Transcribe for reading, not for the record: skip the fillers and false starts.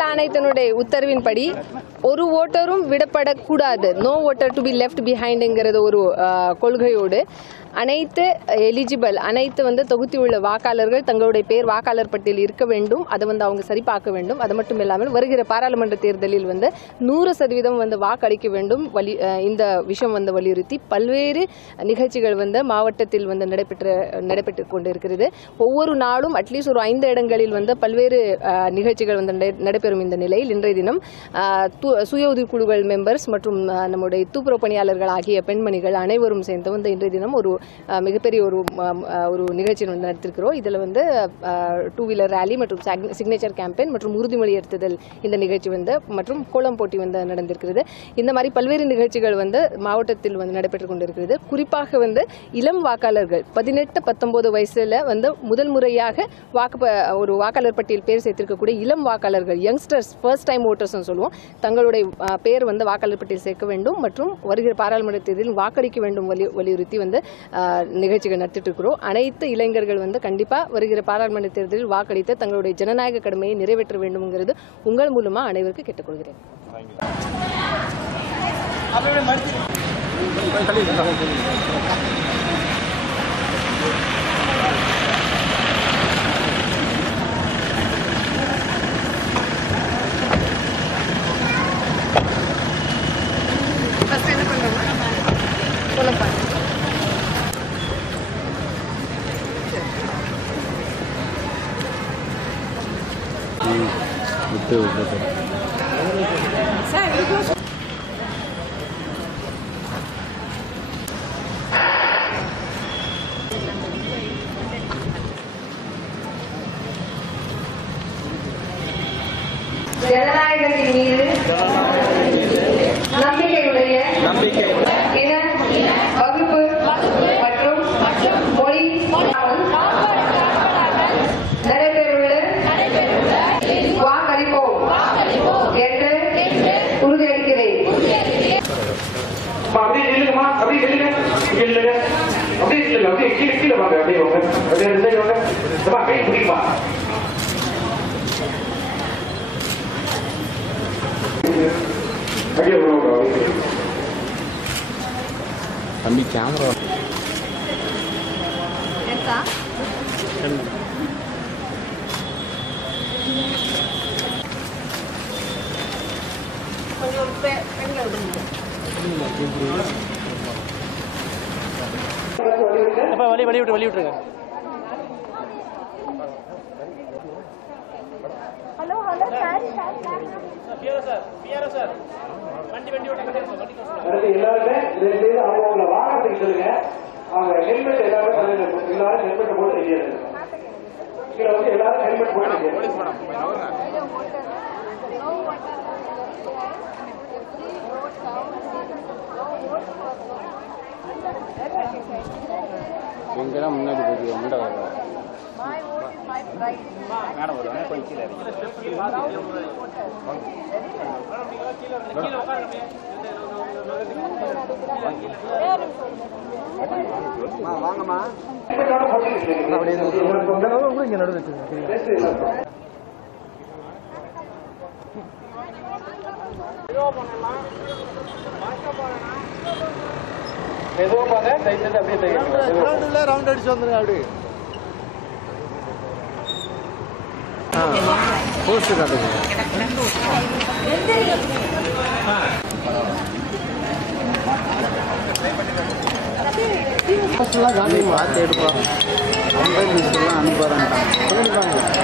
ஆணையத்தினுடைய உத்தரவின்படி ஒரு ஓட்டரும் விடப்படக்கூடாது, no voter to be left பிஹைண்ட்ங்கிறது ஒரு கொள்கையோடு அனைத்து எலிஜிபிள் அனைத்து தொகுதியுள்ள வாக்காளர்கள் தங்களுடைய பேர் வாக்காளர் பட்டியலில் இருக்க வேண்டும். அதை அவங்க சரிபார்க்க வேண்டும். அது மட்டும் இல்லாமல் வருகிற பாராளுமன்ற தேர்தலில் 100% வாக்களிக்க வேண்டும். இந்த விஷயம் வலியுறுத்தி பல்வேறு நிகழ்ச்சிகள் மாவட்டத்தில் நடைபெற்று கொண்டிருக்கிறது. ஒவ்வொரு நாளும் அட்லீஸ்ட் ஒரு 5 இடங்களில் பல்வேறு நிகழ்ச்சிகள் நடைபெறும். இந்த நிலையில் இன்றைய தினம் சுய உதவிக்குழுக்கள் மெம்பர்ஸ் மற்றும் நம்முடைய துப்புரவு பணியாளர்கள் ஆகிய பெண்மணிகள் அனைவரும் சேர்ந்து இன்றைய தினம் ஒரு மிகப்பெரிய ஒரு நிகழ்ச்சி நடத்திருக்கிறோம். இதில் 2 வீலர் ரேலி மற்றும் சிக்னேச்சர் கேம்பெயின் மற்றும் உறுதிமொழி எடுத்துதல் இந்த நிகழ்ச்சி மற்றும் கோலம் போட்டி நடந்திருக்கிறது. இந்த மாதிரி பல்வேறு நிகழ்ச்சிகள் மாவட்டத்தில் நடைபெற்றுக் கொண்டிருக்கிறது. குறிப்பாக இளம் வாக்காளர்கள் 18-19 வயசுல முதல் முறையாக ஒரு வாக்காளர் பட்டியல் பேர் சேர்த்திருக்கக்கூடிய இளம் வாக்காளர்கள் யங்ஸ்டர்ஸ் ஃபர்ஸ்ட் டைம் ஓட்டர்ஸ் சொல்லுவோம், தங்களுடைய பேர் வாக்காளர் பட்டியல் சேர்க்க வேண்டும் மற்றும் வருகிற பாராளுமன்ற தேர்தலில் வாக்களிக்க வேண்டும் வலியுறுத்தி நிகழ்ச்சிகள் நடத்திட்டு இருக்கிறோம். அனைத்து இளைஞர்கள் கண்டிப்பா வருகிற பாராளுமன்ற தேர்தலில் வாக்களித்து தங்களுடைய ஜனநாயக கடமையை நிறைவேற்ற வேண்டும்ங்கிறது உங்கள் மூலமா அனைவருக்கும் கேட்டுக்கொள்கிறேன். ஜனநாயகத்தின் மீது நம்பிக்கையுடைய இன வகுப்பு மற்றும் மொழி நடைபெறவுள்ள வாக்களிப்போம் என்று உறுதியளிக்கிறேன். தம்பி கேமரா வழி விட்டுருங்க. ஹலோ சார் அவங்க வாகனத்துக்கு சொல்லுங்க. அவங்க ஹெல்மெட் எல்லாரும் ஹெல்மெட் போட்டு ரெடியா இருக்கு. எல்லாரும் ஹெல்மெட் போட்டு எங்கெல்லாம் முன்னாடி போய் முண்டை வாங்கம்மா இங்க நடுவு ரவுண்ட் அடிச்சு வந்துருங்க. அப்படி போஸ்ட் காட்டுங்க. பார்த்து எடுப்பா. அனுப்புறாங்க.